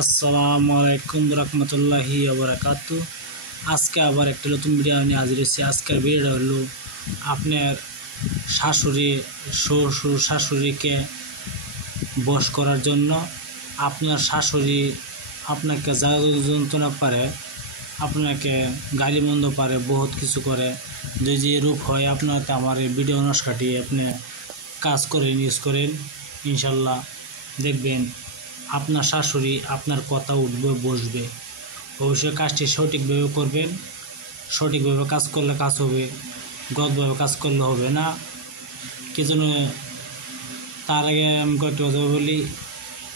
আসসালামু আলাইকুম রহমতুল্লাহি ওয়া আজকে আবার একটা নতুন ভিডিও নিয়ে হাজির হয়েছি। আজকের ভিডিওটা হলো আপনার শ্বশুর শাশুড়িকে বশ করার জন্য। আপনার শাশুড়ি আপনাকে যা যন্ত্রণা পারে, আপনাকে গালি মন্দ পারে, বহুত কিছু করে, যদি রূপ হয় আপনাকে আমার এই ভিডিও নস্কাটি আপনি কাজ করেন, ইউজ করেন, ইনশাল্লাহ দেখবেন আপনার শাশুড়ি আপনার কথা উঠবে, বসবে। অবশ্যই কাজটি সঠিকভাবে করবেন। সঠিকভাবে কাজ করলে কাজ হবে, গতভাবে কাজ করলে হবে না। কি জন্য? তার আগে আমি কয়েকটি কথা বলি।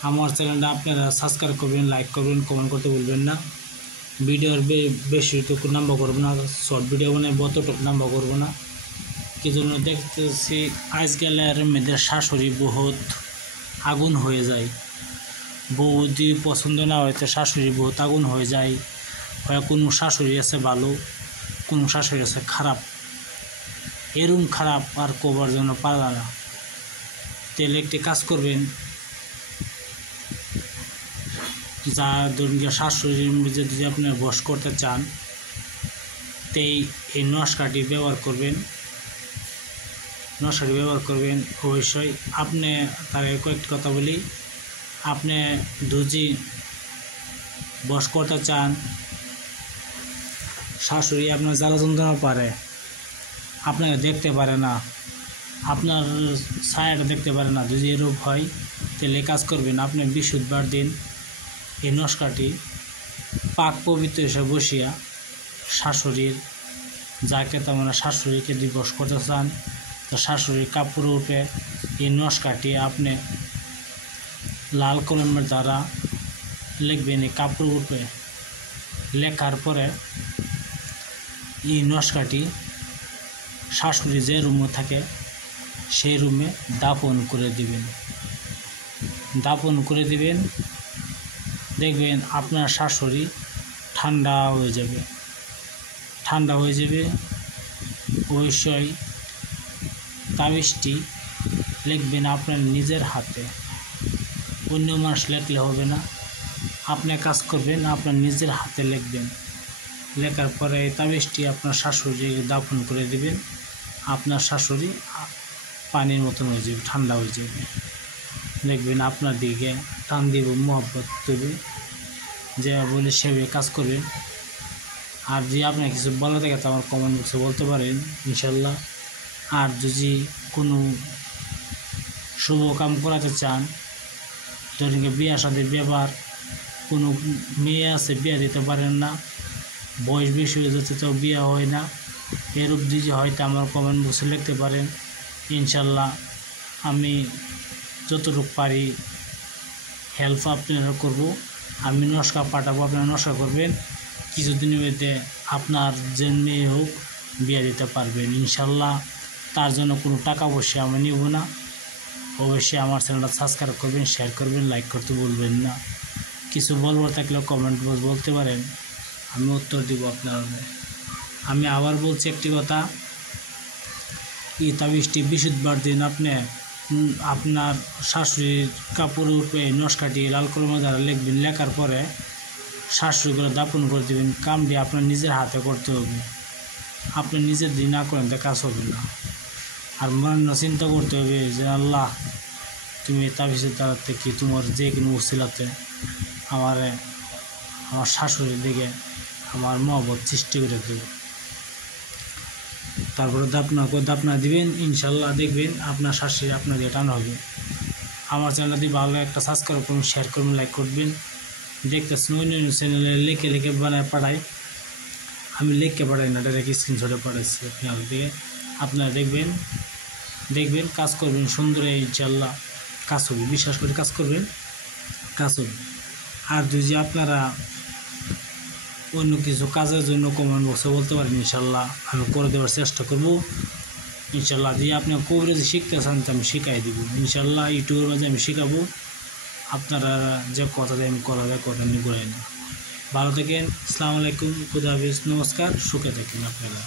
আমার চ্যানেলটা আপনারা সাবস্ক্রাইব করবেন, লাইক করবেন, কমেন্ট করতে ভুলবেন না। ভিডিওর বেশিটুকু নাম্বার করবো না, শর্ট ভিডিও বানাই অতটুকু নাম্বার করবো না। কি জন্য? দেখতেছি আজকালের মেয়েদের শাশুড়ি বহুত আগুন হয়ে যায়। বউ যদি পছন্দ না হয় তো শাশুড়ি বহুত আগুন হয়ে যায়। হয় কোনো শাশুড়ি আছে ভালো, কোনো শাশুড়ি আছে খারাপ। এরকম খারাপ আর কবার জন্য পারা না। তাহলে একটি কাজ করবেন, যা ধরুন শাশুড়ির যদি আপনি বশ করতে চান, তাই এই নস্কাটি ব্যবহার করবেন। নস্কাটি ব্যবহার করবেন অবশ্যই। আপনি তার কয়েকটি কথা বলি। আপনি যদি বশ করতে চান, শাশুড়ি আপনার জ্বালা যন্ত্রণা পারে, আপনাকে দেখতে পারে না, আপনার ছায়াটা দেখতে পারে না, যদি এরূপ হয় তাহলে কাজ করবেন। আপনি বৃহস্পতিবার দিন এই নস্কাটি পাক পবিত্র এসে বসিয়া শাশুড়ির যাকে তেমন শাশুড়িকে যদি বশ করতে চান, তো শাশুড়ির কাপড়ের উপরে এই নস্কাটি আপনি লাল কলমের দ্বারা লিখবেন। এই কাপড়ের উপরে লেখার পরে এই নস্কাটি শাশুড়ি যে রুমে থাকে সেই রুমে দাফন করে দিবেন। দাফন করে দিবেন, দেখবেন আপনার শাশুড়ি ঠান্ডা হয়ে যাবে। ঠান্ডা হয়ে যাবে। অবশ্যই তাবিজটি লিখবেন আপনার নিজের হাতে, অন্য মানুষ লিখলে হবে না। আপনি কাজ করবেন, আপনার নিজের হাতে লিখবেন। লেখার পরে এই তাবিজটি আপনার শাশুড়ি দাফন করে দিবেন। আপনার শাশুড়ি পানির মতন হয়ে যাবে, ঠান্ডা হয়ে যাবে। দেখবেন আপনার দিকে টান দিব, মহব্বত দেবে, যে বলে সেভাবে কাজ করবেন। আর যদি আপনার কিছু বলা থাকে তো আমার কমেন্ট বক্সে বলতে পারেন, ইনশাল্লাহ। আর যদি কোনো শুভ কাম করাতে চান, ধরেন বিয়ে শাদীর ব্যাপার, কোনো মেয়ে আছে বিয়ে দিতে পারেন না, বয়স বেশি হয়ে যাচ্ছে তো বিয়ে হয় না, এরূপ যদি হয়তো আমার কমেন্ট বক্সে লিখতে পারেন। ইনশাল্লাহ আমি যতটুকু পারি হেল্প আপনারা করব। আমি নস্কা পাঠাবো, আপনারা নস্কা করবেন। কিছুদিনের মধ্যে আপনার যে মেয়ে হোক বিয়ে দিতে পারবেন ইনশাল্লাহ। তার জন্য কোনো টাকা পয়সা আমি নেব না। অবশ্যই আমার চ্যানেলটা সাবস্ক্রাইব করবেন, শেয়ার করবেন, লাইক করতে ভুলবেন না। কিছু বলবার থাকলে কমেন্ট বলতে পারেন, আমি উত্তর দিব আপনার। আমি আবার বলছি একটি কথা, এই তাবিজটি বৃহস্পতিবার দিন আপনি আপনার শাশুড়ির কাপড়ের উপরে নস্কাটি লাল কলমের দ্বারা লিখবেন। লেখার পরে শাশুড়ি করে দাপন করে দেবেন। কামটি আপনার নিজের হাতে করতে হবে। আপনি নিজের দিন না করেন তো কাজ হবে না। আর মনে চিন্তা করতে হবে যে আল্লাহ, তুমি তাবিজের দ্বারা থেকে তোমার যে কোনো উসিলাতে আমার শাশুড়ির দিকে আমার মহব্বত সৃষ্টি করে দেবে। তারপরে দাপনা দিবেন, ইনশাল্লাহ দেখবেন আপনার শাশুড়ি আপনার দিয়ে টান হবে। আমার চ্যানেলটি ভালো একটা সাবস্ক্রাইব করুন, শেয়ার করুন, লাইক করবেন। দেখতেছেন অন্য চ্যানেলে লিখে বানায় পাঠাই, আমি লিখে পাঠাই না, ডাইরেক্ট স্ক্রিনশটে পাঠাচ্ছি আপনার দিকে। আপনারা দেখবেন কাজ করবেন সুন্দর, ইনশাল্লাহ কাজ হবে। বিশ্বাস করে কাজ করবেন, কাজ হবে। আর যদি আপনারা অন্য কিছু কাজের জন্য কমেন্ট বক্সে বলতে পারেন, ইনশাল্লাহ আমি করে দেওয়ার চেষ্টা করব। ইনশাল্লাহ যদি আপনি কবিরাজি শিখতে চান তো আমি শিখাই দিব ইনশাল্লাহ। ইউটিউবের মাঝে আমি শেখাবো। আপনারা যে কথা দেয় আমি করা যায়, কথা নিয়ে বলেন। ভালো থাকেন। আসসালামু আলাইকুম, খুদা হাফেজ, নমস্কার, সুখে থাকেন আপনারা।